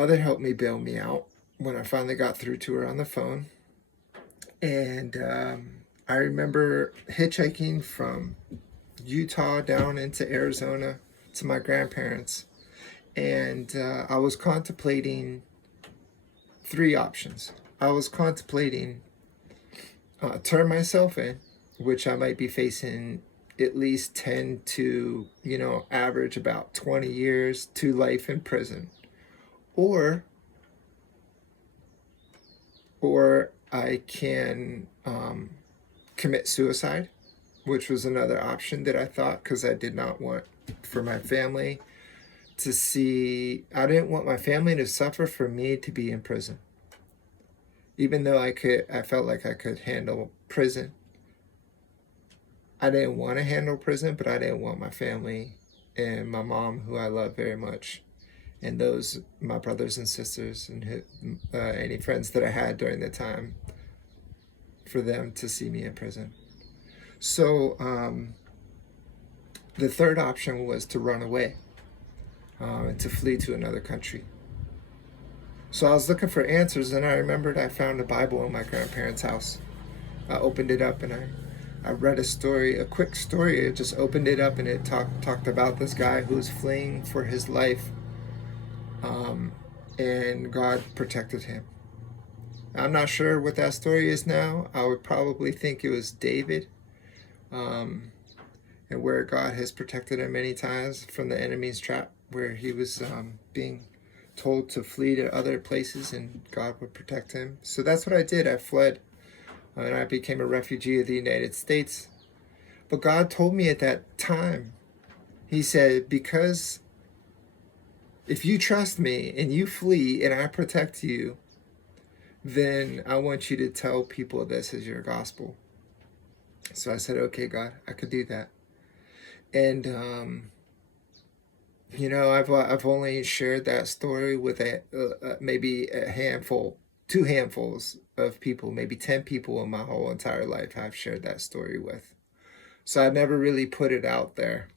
Mother helped me bail me out when I finally got through to her on the phone. And I remember hitchhiking from Utah down into Arizona to my grandparents. And I was contemplating three options. I was contemplating turn myself in, which I might be facing at least 10 to, average about 20 years to life in prison. Or I can commit suicide, which was another option that I thought, because I did not want for my family to see, I didn't want my family to suffer for me to be in prison. Even though I felt like I could handle prison. I didn't want to handle prison, but I didn't want my family and my mom, who I love very much, and those, my brothers and sisters, and any friends that I had during the time, for them to see me in prison. So the third option was to run away, and to flee to another country. So I was looking for answers, and I remembered I found a Bible in my grandparents' house. I opened it up, and I read a story, a quick story. It just opened it up, and it talked about this guy who was fleeing for his life, and God protected him. I'm not sure what that story is now. I would probably think it was David, and where God has protected him many times from the enemy's trap, where he was being told to flee to other places, and God would protect him. So that's what I did. I fled, and I became a refugee of the United States. But God told me at that time, he said, because if you trust me and you flee and I protect you, then I want you to tell people this is your gospel. So I said, okay, God, I could do that. And I've only shared that story with maybe a handful, two handfuls of people, maybe 10 people in my whole entire life I've shared that story with. So I never really put it out there,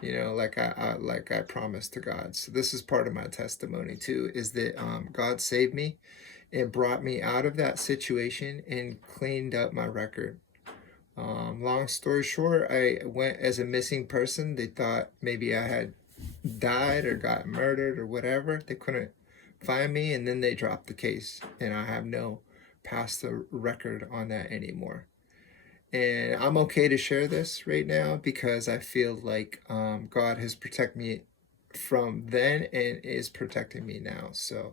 like I promised to God. So this is part of my testimony too, is that God saved me and brought me out of that situation and cleaned up my record. Long story short, I went as a missing person. They thought maybe I had died or got murdered or whatever. They couldn't find me, and then they dropped the case, and I have no past the record on that anymore. And I'm okay to share this right now because I feel like God has protected me from then and is protecting me now. So